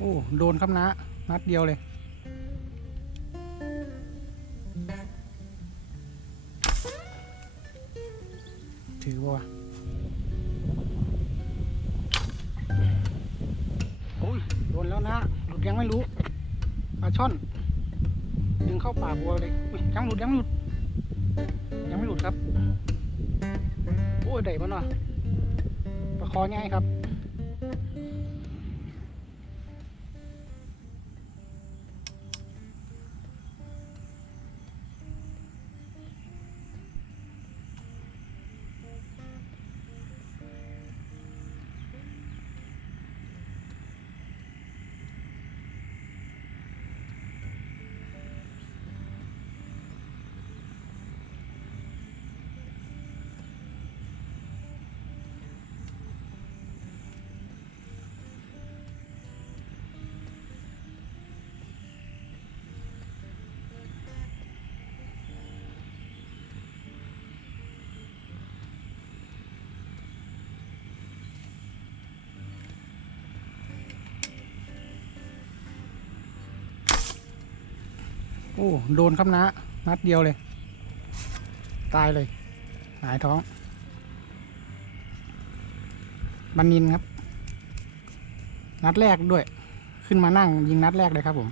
โอ้ โดนครับนะ นัดเดียวเลย ถือว่าโอ้ย โดนแล้วนะ หลุดยังไม่รู้ปลาช่อน ดึงเข้าปากบัวเลยอุ้ยยังหลุดยังหลุด ยังไม่หลุดครับ โอ้ย ได้ปะเนาะประคอง่ายครับ อ้โดนครับนะนัดเดียวเลย ตายเลย หายท้อง บันนินครับ นัดแรกด้วย ขึ้นมานั่งยิงนัดแรกเลยครับผม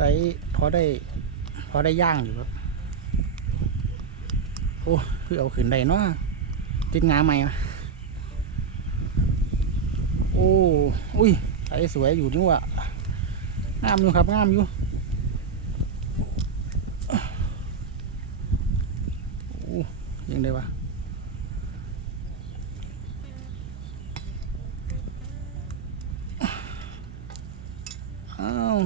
ไซส์พอได้ พอได้ย่างอยู่ครับ โอ้เพื่อเอาขึ้นได้เนาะติดงาใหม่วะโอ้ อุ้ยไซส์สวยอยู่นี่วะงามอยู่ครับงามอยู่ โอ้ยังได้วะอ้าว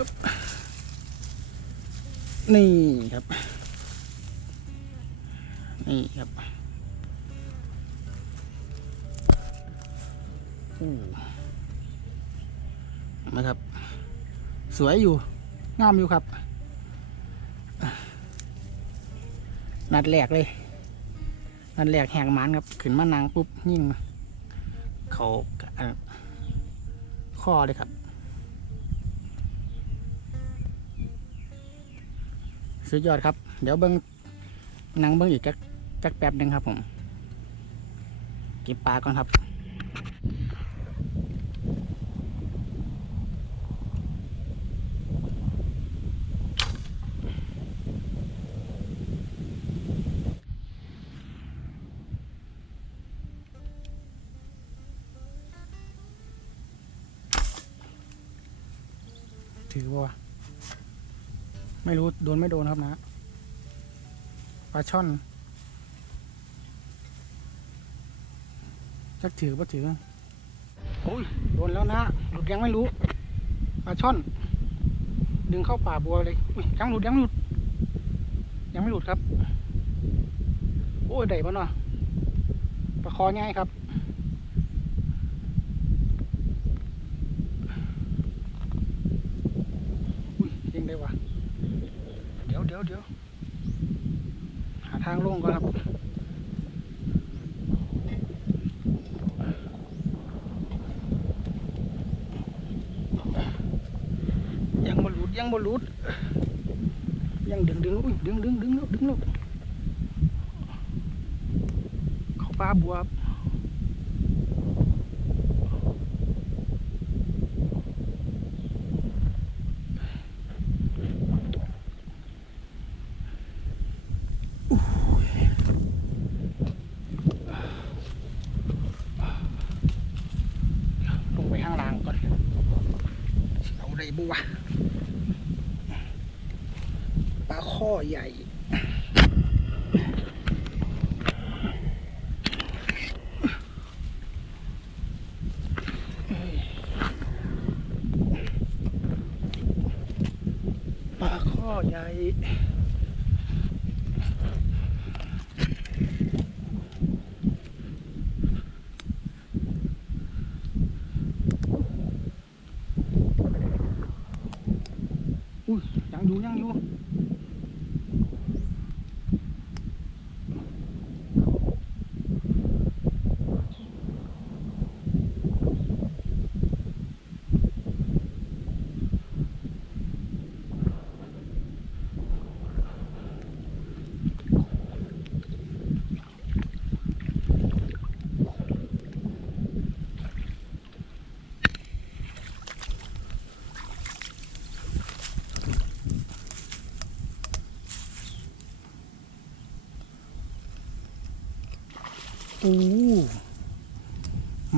นี่ครับ นี่ครับอู้มาครับ สวยอยู่ งามอยู่ครับ นัดแรกเลย นัดแรกแหงมันครับ ขึ้นมานางปุ๊บยิ่ง เขาข้อเลยครับ สุดยอดครับ เดี๋ยวเบิ้งนังเบิ้งอีกจักจักแป๊บหนึ่งครับผมเก็บปลาก่อนครับถือว่า ไม่รู้โดนไม่โดนครับนะปลาช่อนจักถือปะถือโอ้ยโดนแล้วนะหลุดยังไม่รู้ปลาช่อน ดึงเข้าป่าบัวเลยอุ้ยยังหลุดยังหลุด ยังไม่หลุดครับ โอ้ยได้ปะเนาะประคอง่ายครับ อุ้ยยิงได้วะ เดี๋ยวเดี๋ยวหาทางลงก่อนครับยังบอลุดยังบอลุดยังดึงดึงอุ้ยดึงดึงดึงแล้วดึงแล้วเขาปลาบัวบ บัว ปลาข้อใหญ่ ปลาข้อใหญ่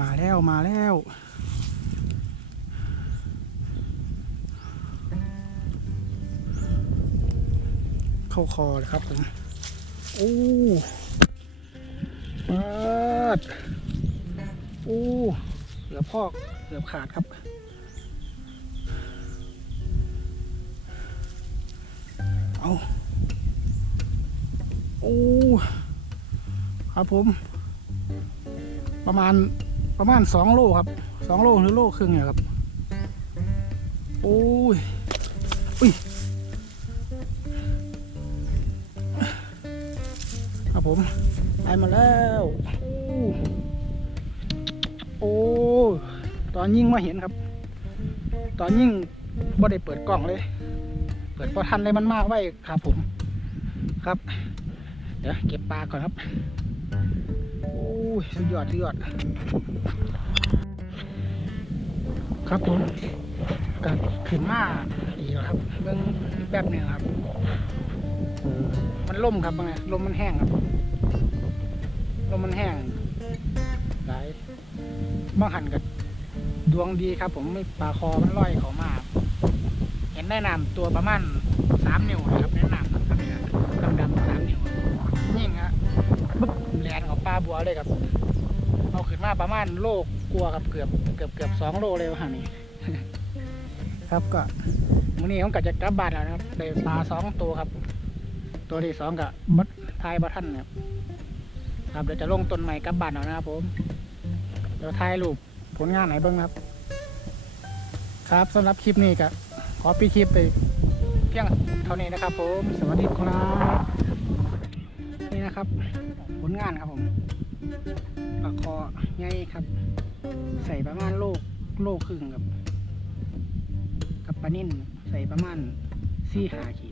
มาแล้วมาแล้วเข้าคอเลยครับผมโอ้ปาดโอ้เหลือพอกเหลือขาดครับเอาโอ้ครับผม ประมาณประมาณสองโลครับสองโลหรือโลครึ่งเนี่ยครับ โอ้ยอุ้ยครับผมได้มาแล้ว โอ้ตอนยิ่งมาเห็นครับ ตอนยิ่งบ่ได้เปิดกล้องเลย เปิดพอทันเลยมันมากไว้ครับผม ครับ เดี๋ยวเก็บปลาก่อนครับ ยสุดยอดสุดยอด ครับผมกัขึ้นมาดีแล้วครับเบื้องแป๊บหนึ่งครับ มันล่มครับว่าไงลมมันแห้งครับลมมันแห้งหลายบางหันกับดวงดีครับ ผมไม่ปลาคอมันลอยเขามาเห็นได้น้ำตัวประมาณสามนิ้วนะครับแนะนำครับเนี่ยดำๆสามนิ้วยิ่งฮะบึ๊บแลนของปลาบัวเลยครับ เอาขึ้นมาประมาณโลกกลัวครับเกือบเกือบเกือบสองโลเลยว่านี่ครับก็มื้อนี้ผมก็จะกลับบ้านแล้วนะครับได้ปลาสองตัวครับ ตัวที่สองกับบัดทายบัท่านครับครับเดี๋ยวจะลงต้นใหม่กลับบ้านแล้วนะครับ ผมเดี๋ยวถ่ายรูปผลงานไหนเบ้างครับ ครับสำหรับคลิปนี้ก็ขอปิดคลิปไปเพียงเท่านี้นะครับ ผม สวัสดีครับนี่นะครับ ผลงานครับผม ปลาคอใหญ่ครับ ใส่ประมาณโลกโลครึ่งกับ กับปลานิ่นใส่ประมาณสี่หาขีด